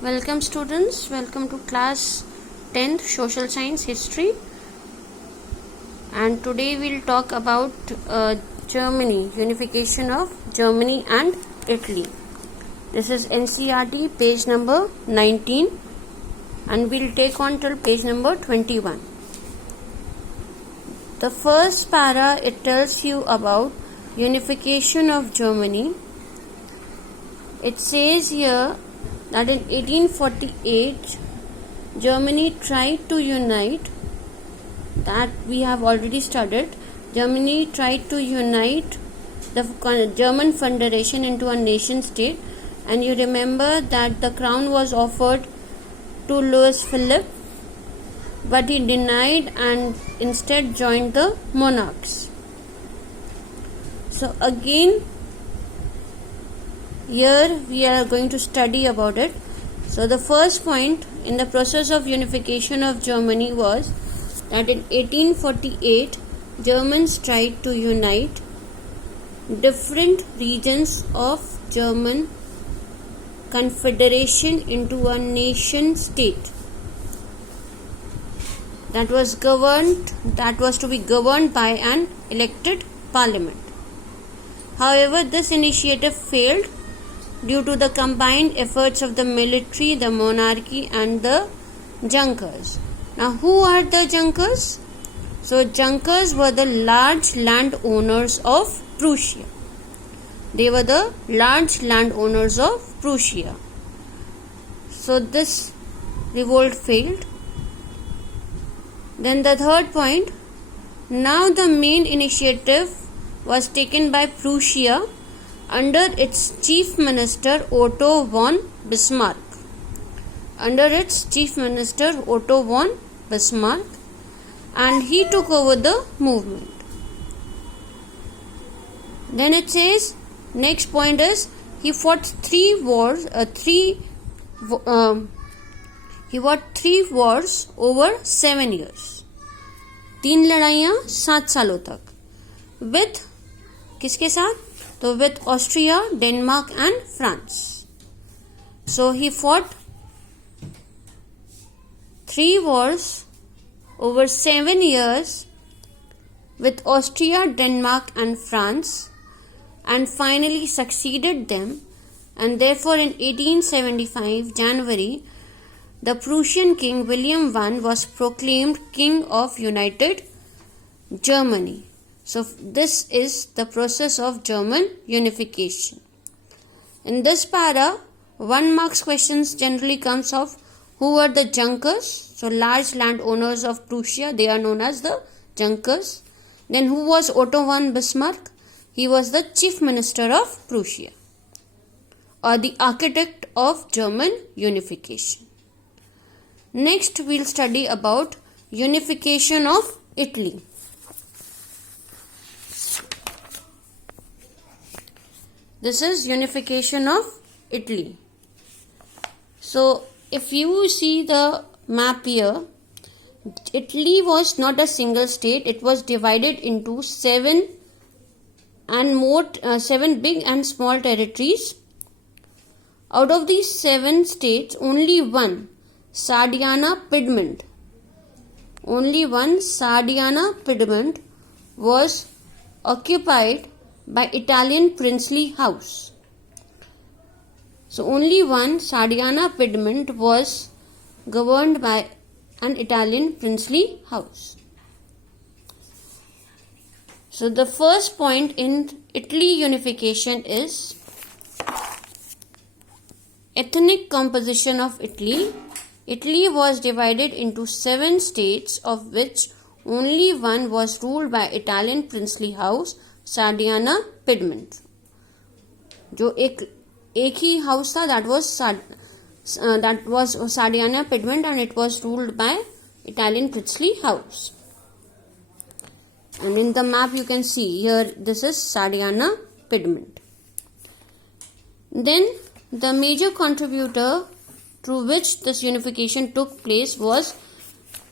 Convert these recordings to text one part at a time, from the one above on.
Welcome students, welcome to class 10th Social Science History, and today we'll talk about Germany, unification of Germany and Italy. This is NCERT page number 19 and we'll take on till page number 21. The first para, it tells you about unification of Germany. It says here that in 1848 Germany tried to unite, that we have already studied. Germany tried to unite the German Federation into a nation state, and you remember that the crown was offered to Louis Philippe, but he denied and instead joined the monarchs. So again here we are going to study about it. So the first point in the process of unification of Germany was that in 1848 Germans tried to unite different regions of German Confederation into a nation state that was to be governed by an elected parliament. However, this initiative failed due to the combined efforts of the military, the monarchy and the Junkers. Now, who are the Junkers? So, Junkers were the large landowners of Prussia. They were the large landowners of Prussia. So, this revolt failed. Then the third point, now the main initiative was taken by Prussia under its chief minister Otto von Bismarck. And he took over the movement. Then it says, next point is, he fought three wars over 7 years. 3 लड़ाइयाँ 7 सालों तक. With किसके साथ? So with Austria, Denmark and France. So he fought 3 wars over 7 years with Austria, Denmark and France, and finally succeeded them, and therefore in 1875 January the Prussian king William I was proclaimed King of United Germany. So this is the process of German unification. In this para, 1 marks questions generally comes of who were the Junkers. So large landowners of Prussia, they are known as the Junkers. Then who was Otto von Bismarck? He was the chief minister of Prussia, or the architect of German unification. Next we'll study about unification of Italy. This is unification of Italy. So, if you see the map here, Italy was not a single state. It was divided into 7 big and small territories. Out of these 7 states, only one, Sardinia Piedmont, was occupied by Italian princely house. So only one, Sardinia Piedmont, was governed by an Italian princely house. So the first point in Italy unification is ethnic composition of Italy. Italy was divided into 7 states, of which only one was ruled by Italian princely house, Sardinia Piedmont. जो एक ही house था, that was Sardinia Piedmont, and it was ruled by Italian princely house. And in the map you can see here, this is Sardinia Piedmont. Then the major contributor through which this unification took place was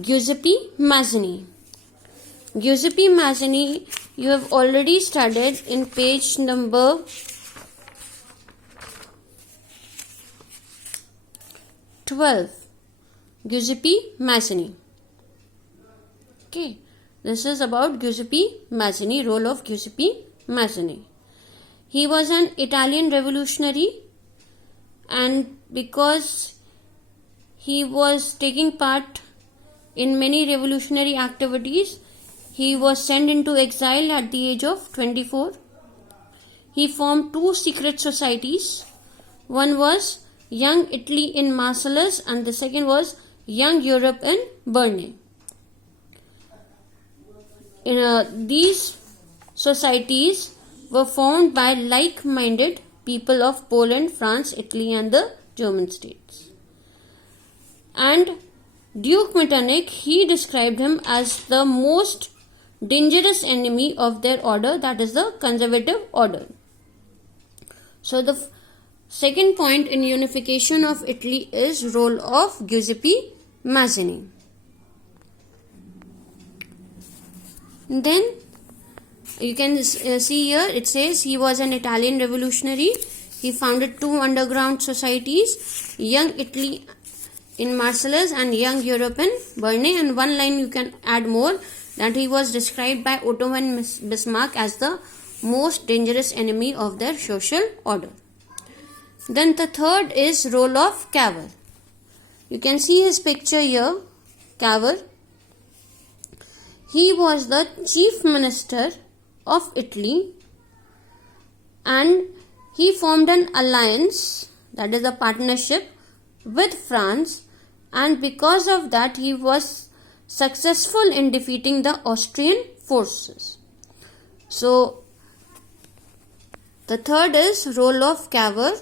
Giuseppe Mazzini. Giuseppe Mazzini you have already studied in page number 12. Giuseppe Mazzini. Okay, this is about Giuseppe Mazzini, role of Giuseppe Mazzini. He was an Italian revolutionary, and because he was taking part in many revolutionary activities, he was sent into exile at the age of 24. He formed two secret societies. One was Young Italy in Marseilles and the second was Young Europe in Berne. These societies were formed by like-minded people of Poland, France, Italy and the German states. And Duke Metternich, he described him as the most dangerous enemy of their order, that is the conservative order. So the second point in unification of Italy is role of Giuseppe Mazzini. Then you can see here it says he was an Italian revolutionary. He founded two underground societies, Young Italy in Marseilles and Young Europe in Berne. And one line you can add more, that he was described by Otto von Bismarck as the most dangerous enemy of their social order. Then the third is role of Cavour. You can see his picture here, Cavour. He was the chief minister of Italy and he formed an alliance, that is a partnership, with France, and because of that he was successful in defeating the Austrian forces. So the third is role of Cavour,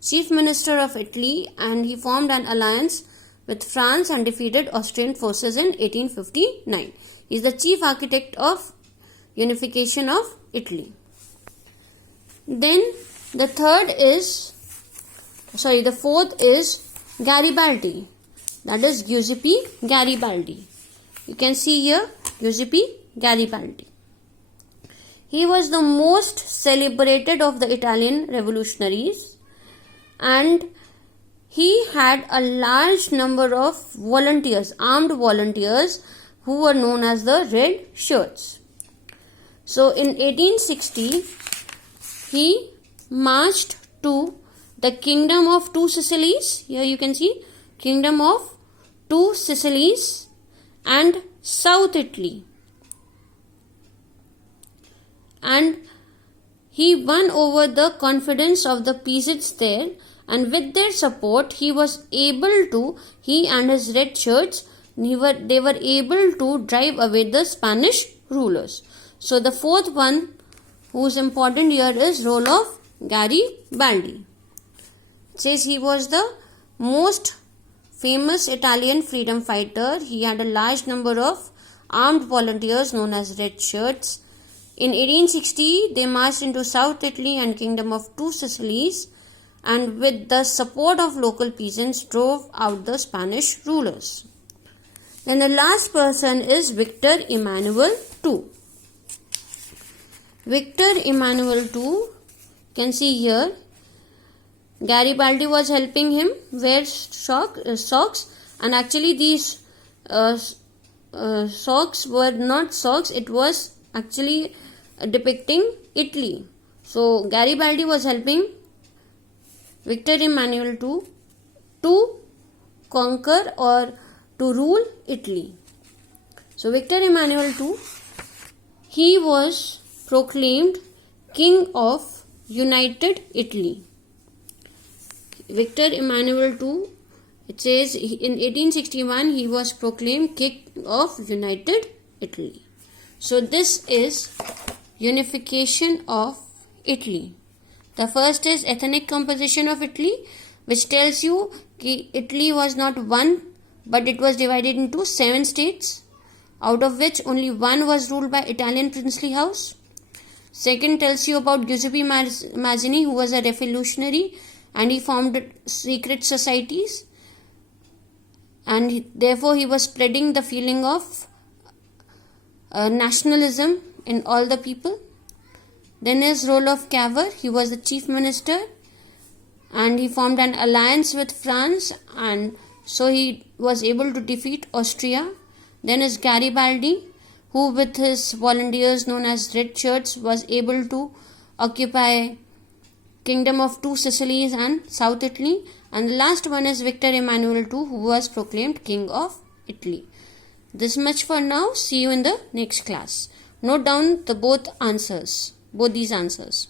chief minister of Italy, and he formed an alliance with France and defeated Austrian forces in 1859. He is the chief architect of unification of Italy. Then the fourth is Garibaldi, that is Giuseppe Garibaldi. You can see here Giuseppe Garibaldi. He was the most celebrated of the Italian revolutionaries and he had a large number of volunteers, armed volunteers, who were known as the Red Shirts. So in 1860, he marched to the Kingdom of Two Sicilies. Here you can see Kingdom of Two Sicilies and South Italy. And he won over the confidence of the peasants there, and with their support he and his Red Shirts, they were able to drive away the Spanish rulers. So the fourth one who is important here is role of Garibaldi. It says he was the most famous Italian freedom fighter. He had a large number of armed volunteers known as Red Shirts. In 1860, they marched into South Italy and Kingdom of Two Sicilies, and with the support of local peasants drove out the Spanish rulers. Then the last person is Victor Emmanuel II. Victor Emmanuel II, you can see here, Garibaldi was helping him wear socks, and actually these socks were not socks, it was actually depicting Italy. So Garibaldi was helping Victor Emmanuel II to conquer or to rule Italy. So Victor Emmanuel II, he was proclaimed King of United Italy. Victor Emmanuel II, it says in 1861 he was proclaimed King of United Italy. So this is unification of Italy. The first is ethnic composition of Italy, which tells you that Italy was not one, but it was divided into 7 states, out of which only one was ruled by Italian princely house. Second tells you about Giuseppe Mazzini, who was a revolutionary and he formed secret societies, and therefore he was spreading the feeling of nationalism in all the people. Then his role of Cavour, he was the chief minister and he formed an alliance with France, and so he was able to defeat Austria. Then is Garibaldi, who with his volunteers known as Red Shirts was able to occupy Kingdom of Two Sicilies and South Italy. And the last one is Victor Emmanuel II, who was proclaimed King of Italy. This much for now. See you in the next class. Note down both these answers.